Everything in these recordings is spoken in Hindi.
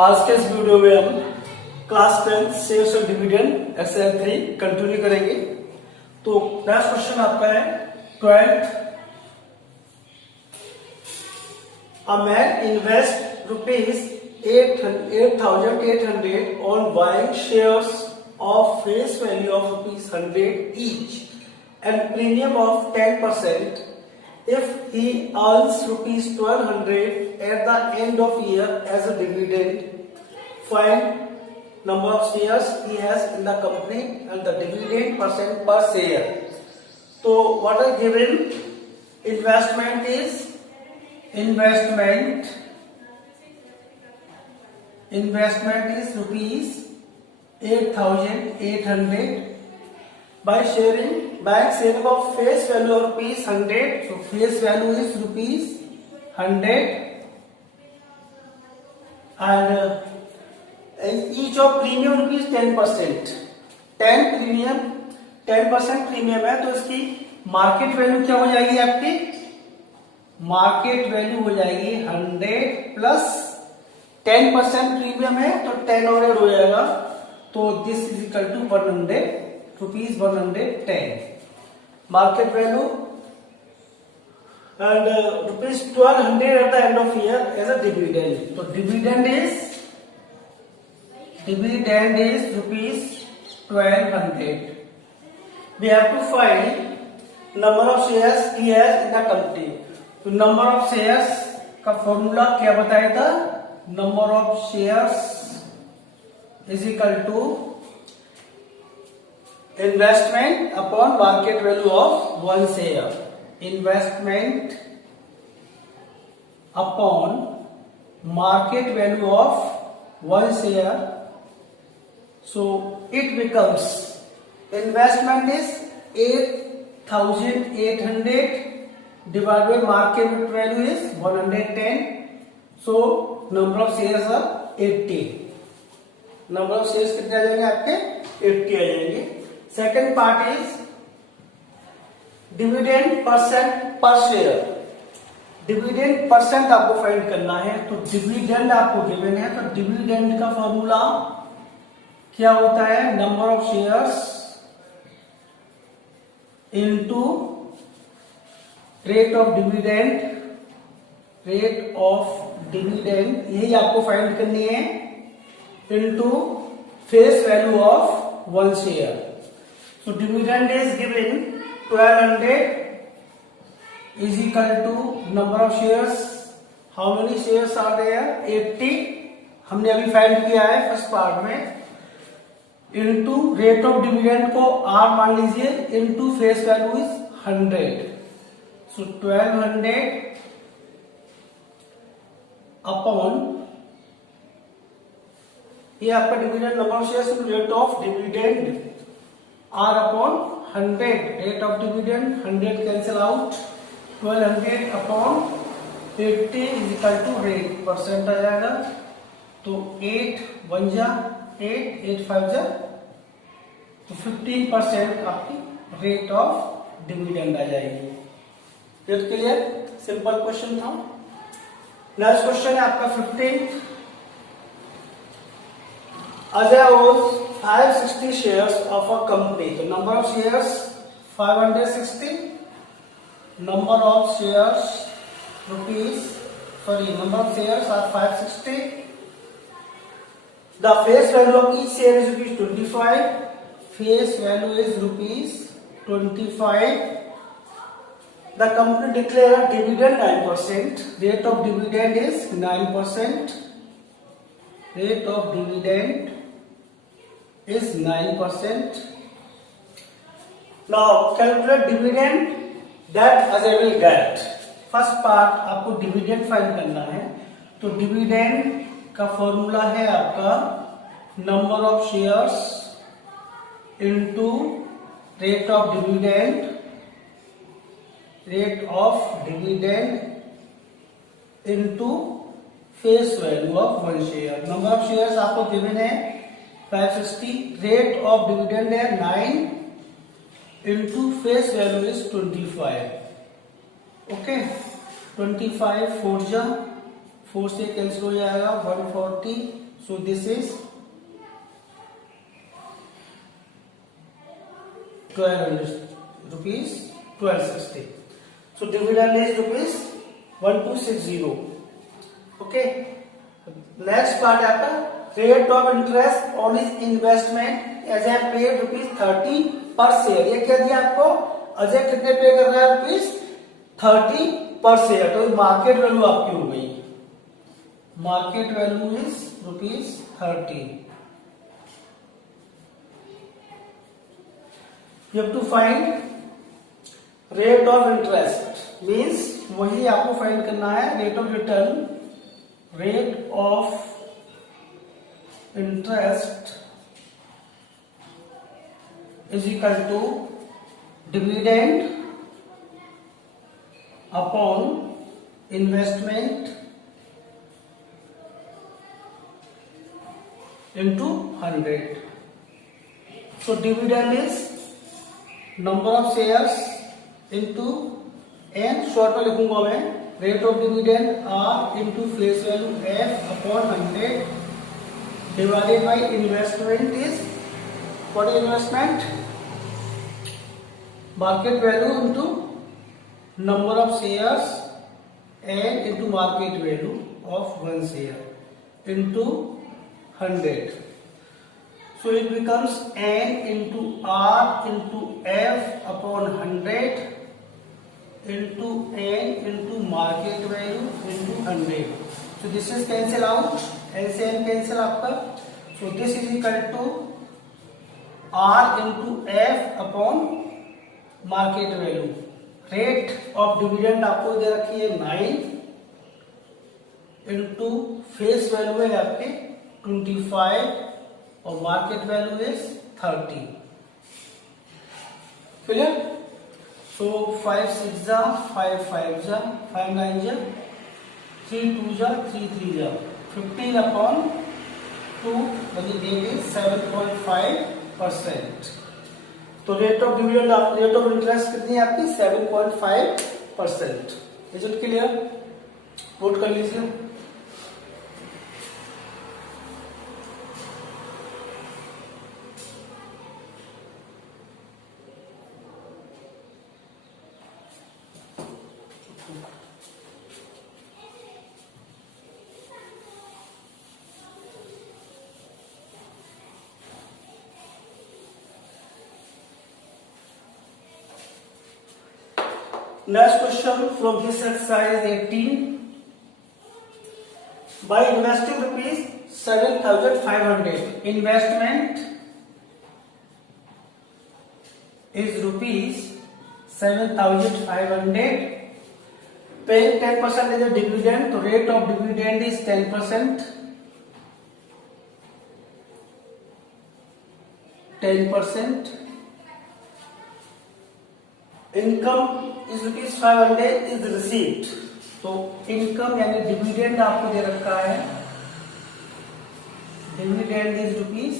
आज के इस वीडियो में हम क्लास 10 शेयर्स और डिविडेंड एक्सरसाइज 3 कंटिन्यू करेंगे। तो नेक्स्ट क्वेश्चन आपका है 12th। A man invest rupees 8,800 on buying shares of face value of rupees 100 each and premium of 10% if he earns rupees 1200 at the end of year as a dividend. Find number of shares he has in the company and the dividend percent per share. So what are given? Investment is rupees 8,800 by selling of face value of rupees 100. So face value is rupees 100 and each of premium rupees 10%. 10% premium है तो इसकी मार्केट वैल्यू क्या हो जाएगी? आपकी मार्केट वैल्यू हो जाएगी 100 प्लस 10% प्रीमियम है तो 10 और ऐड हो जाएगा, तो this is equal to 100 rupees 110 market value and rupees 1200 at the end of year as a dividend. तो dividend is rupees 1200। We have to find number of shares he has in the company. तो नंबर ऑफ शेयर्स का फॉर्मूला क्या बताया था? Number of shares is equal to investment upon market value of one share. Investment upon market value of one share, so it becomes investment is 8,800 divided by market value is 110, so number of shares are 80। number of shares कितने आ जाएंगे आपके? 80 आ जाएंगे। Second part is dividend percent पर शेयर। डिविडेंड परसेंट आपको फाइंड करना है, तो डिविडेंड आपको गिवन है, तो डिविडेंड का फॉर्मूला क्या होता है? Number of shares into rate of dividend, यही आपको फाइंड करनी है, into face value of one share. So dividend is given 1200 is equal to number of shares. How many shares are there? 80 हमने अभी फाइंड किया है फर्स्ट पार्ट में, इनटू रेट ऑफ डिविडेंड को आर मान लीजिए, into face value is 100। So 1200 upon ये आपका dividend number of shares, rate of dividend R upon 100। Rate of dividend 100 cancel out, 1200 upon 80 is equal to rate percent आ जाएगा। तो 8 1 जा 8 8 5 जा, तो 15% आपकी रेट ऑफ डिविडेंड आ जाएगी। It clear? सिंपल क्वेश्चन था। नेक्स्ट क्वेश्चन है आपका 15। Ajay owns 560 shares of a company. तो number of shares 560, number of shares number of shares are 560। The face value of each share is rupees 25। Face value is rupees 25। The company declare a dividend 9%। Rate of dividend is 9%। Rate of dividend is 9%। Now calculate dividend that Ajay will get। First part आपको डिविडेंड फाइंड करना है, तो डिविडेंड का फॉर्मूला है आपका number of shares into rate of dividend into face value of one share. Number of shares आपको गिवन है 560, रेट ऑफ डिविडेंड है 9 into face value is 25। Okay 25 4 जा 4 से कैंसिल हो जाएगा 140, So this is 1200 rupees 1260. So dividend is rupees 1260. Okay. Next part है आपका rate of interest on his investment as I paid rupees 30 per share. ये क्या दिया आपको? अजय कितने पे कर रहा है? रुपीज 30 पर शेयर. तो मार्केट वैल्यू आपकी हो गई. Market value is rupees 30. You have to find rate of interest means वही आपको फाइंड करना है. Rate of return, rate of interest is equal to dividend upon investment into 100. So dividend is number of shares into n. Short में लिखूंगा मैं. Rate of dividend r into face value f upon 100 divided by investment is what is investment? Market value into number of shares and into market value of one share into 100. So it becomes n into r into f upon 100 into n into market value into 100. So this is cancel out. n से n cancel आपका. So this is equal to r into f upon market value. Rate of dividend आपको दे रखी है 9 into फेस वैल्यू है आपके 25 और मार्केट वैल्यू इज 30. क्लियर? सो 5 6 जा 5 5 जा 5 9 जा 3 2 जा 3 3 जा 15 अपॉन 2 डेट इज 7.5%. तो rate of dividend, rate of interest कितनी है आपकी? 7.5%. Is it clear? नोट कर लीजिए. Next question from this exercise 18. By investing rupees 7,500, investment is rupees 7,500. Paying 10% as a dividend, so rate of dividend is 10%. 10%. Income is rupees 500 is received. तो इनकम यानी डिविडेंड आपको दे रखा है. Dividend is rupees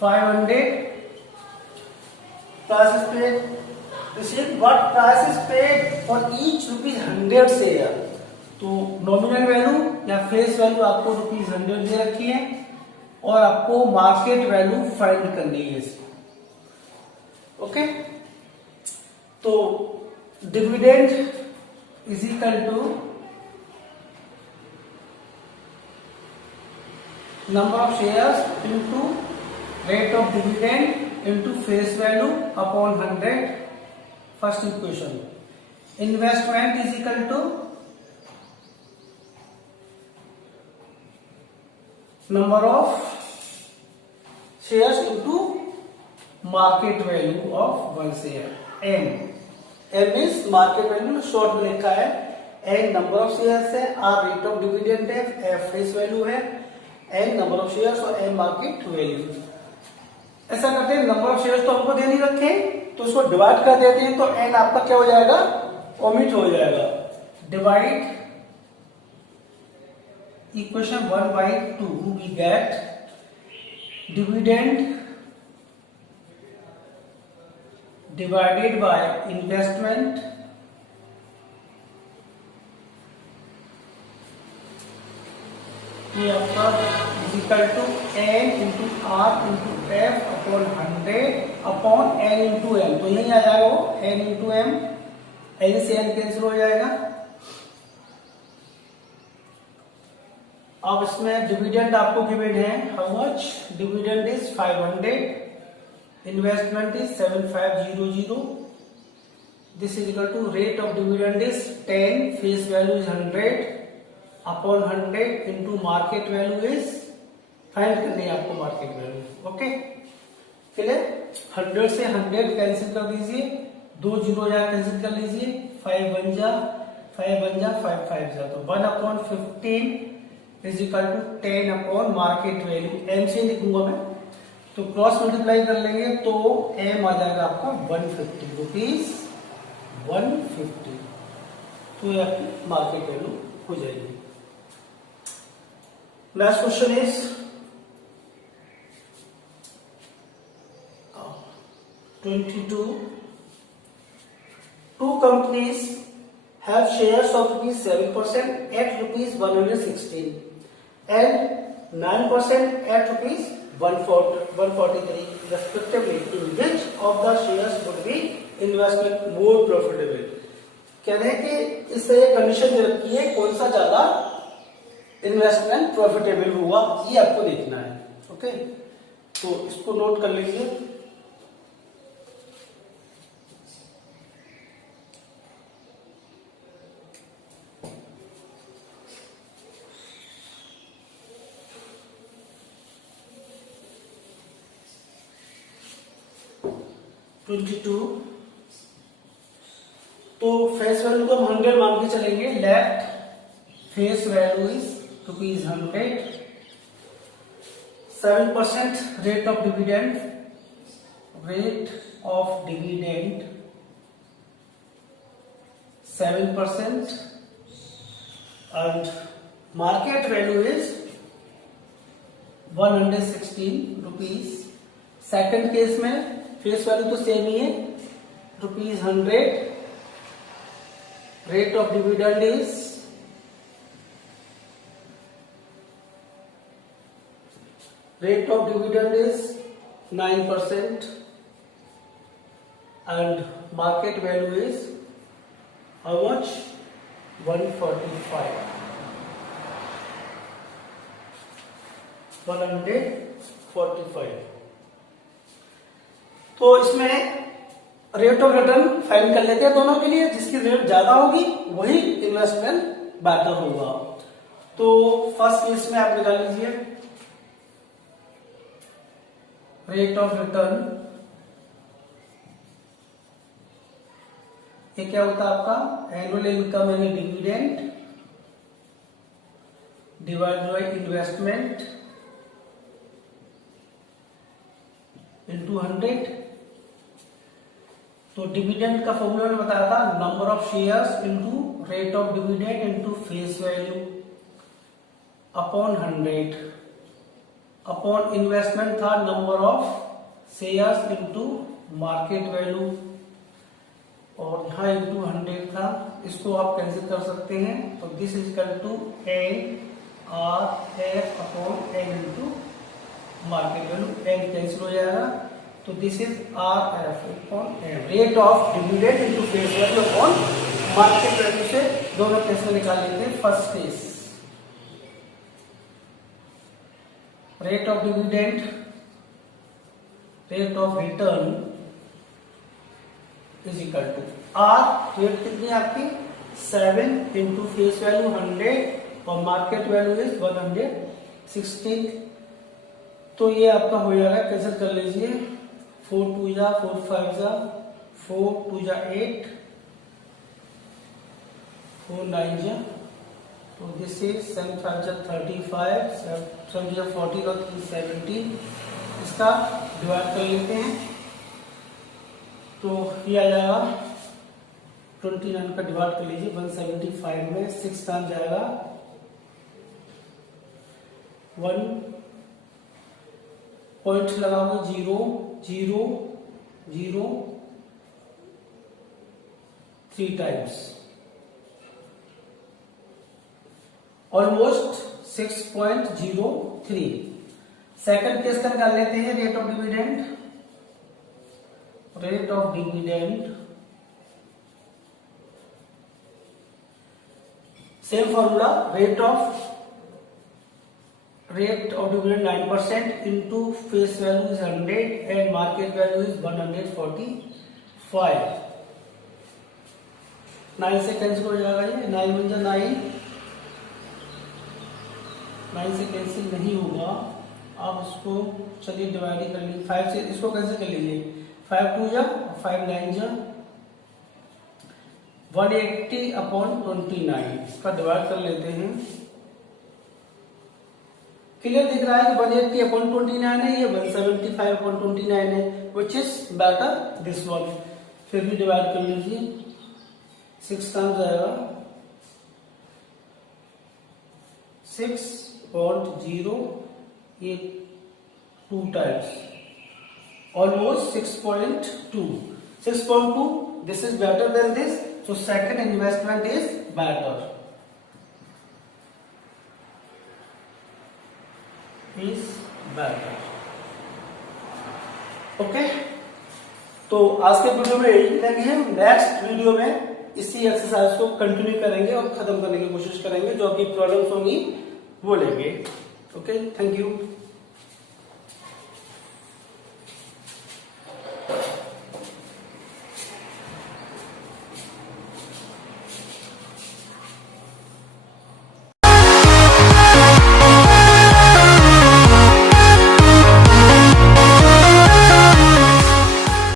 500. Price is paid received. What price is paid for each rupees 100 share. तो नॉमिनल वैल्यू या फेस वैल्यू आपको रुपीज 100 दे रखी है और आपको मार्केट वैल्यू फाइंड करनी है. ओके. तो dividend is equal to number of shares into rate of dividend into face value upon 100. First equation. Investment is equal to number of shares into market value of one share. M is market value, short में लिखा है. एन नंबर ऑफ शेयर्स है, आर रेट ऑफ डिविडेंड है, एफ फेस वैल्यू है, एन नंबर ऑफ शेयर्स और एम मार्केट वैल्यू. ऐसा करते हैं, नंबर ऑफ शेयर्स तो हमको दे नहीं रखे तो उसको डिवाइड कर देते हैं. तो एन आपका क्या हो जाएगा? ओमिट हो जाएगा. Divide equation 1/2 we get dividend divided by investment ये आपका equal to N into R into F upon 100 upon N into M. तो यही आ जाएगा वो एन इंटू एम, एन से एन कैंसिल हो जाएगा। अब इसमें डिविडेंड आपको गिवन है, how much dividend is 500, investment is 7500, this is equal to rate of dividend is 10, face value is 100 upon 100 into market value is, find करनी है आपको मार्केट वैल्यू, ओके। चलिए 100 से 100 कैंसिल कर दीजिए, 2 जीरो जा कैंसिल कर लीजिए, 5 बन जा 5 5 जा, तो 1 upon 15 is equal to 10 upon market value, M से लिखूंगा मैं, तो क्रॉस मल्टीप्लाई कर लेंगे तो एम आ जाएगा आपका 150 रुपीज, 150, तो ये आपकी मार्केट वैल्यू हो जाएगी। Next question is 22. Two companies have shares of ₹7% at ₹116 and 9% at ₹143 respectively. In which of the shares would be investment more profitable? कह रहे हैं कि इससे ये कंडीशन दे रखी है, कौन सा ज्यादा इन्वेस्टमेंट प्रॉफिटेबल होगा, ये आपको देखना है, ओके। तो इसको नोट कर लीजिए। तो फेस वैल्यू को हम 100 मान के चलेंगे, let face value is ₹100, 7% rate of dividend 7% and market value is 116 rupees। Second case में फेस वैल्यू तो सेम ही है, ₹100, rate of dividend is rate of dividend is 9% and market value is how much? 145, 145। तो इसमें रेट ऑफ रिटर्न फाइंड कर लेते हैं दोनों के लिए, जिसकी रेट ज्यादा होगी वही इन्वेस्टमेंट बेटर होगा। तो फर्स्ट केस में आप निकाल लीजिए रेट ऑफ रिटर्न, ये क्या होता है आपका एनुअल इनकम यानी dividend divide by investment into 100। तो डिविडेंड का फॉर्मूला मैंने बताया था, number of shares into rate of dividend into face value upon 100 upon investment था number of shares into market value और यहाँ इनटू 100 था, इसको आप कैंसिल कर सकते हैं। तो this is equal to N R F upon N into market value, N cancel हो जाएगा, तो this is R F upon N, rate of dividend into face value upon market value से दोनों केस में निकाल लेते हैं। First case rate of dividend, rate of return is equal to R, rate कितनी आपकी 7 इंटू फेस वैल्यू 100 और मार्केट वैल्यू इज 116। तो ये आपका हो जाएगा, कैंसिल कर लीजिए, 4 2 जा 4 5 जा 4 2 जा 8 4 9 जा, तो दिस इज 7 5 जा 35 7 जा 40 और 70। इसका डिवाइड कर लेते हैं तो ये आ जाएगा 29 का डिवाइड कर लीजिए 175 में 6 टाइम जाएगा 1 पॉइंट लगाओगे 0 0 0 3 टाइम्स, ऑलमोस्ट 6.03। सेकंड केस का निकाल लेते हैं rate of dividend. Rate of dividend same formula, rate of dividend 9% into face value is 100 and market value is 145। 9 से कैंसिल हो जाएगा ये, 9 × 9, 9 से कैंसिल नहीं होगा। आप इसको चलिए डिवाइड कर लीजिए, 5 से इसको कैंसिल कर लीजिए, 5 2 जा 5 9 जा 180/29, इसका डिवाइड कर लेते हैं। क्लियर दिख रहा है कि 180/29 है, ये 175/29 है, which is better this one. फिर भी डिवाइड कर लीजिए, 6 टाइम्स आएगा 6.0, ये 2 times, almost 6.2, this is better than this, so second investment is better, is better। Okay, तो आज के वीडियो में यही लेंगे। नेक्स्ट वीडियो में इसी एक्सरसाइज को कंटिन्यू करेंगे और खत्म करने की कोशिश करेंगे, जो भी प्रॉब्लम्स होंगी वो लेंगे। Okay, thank you.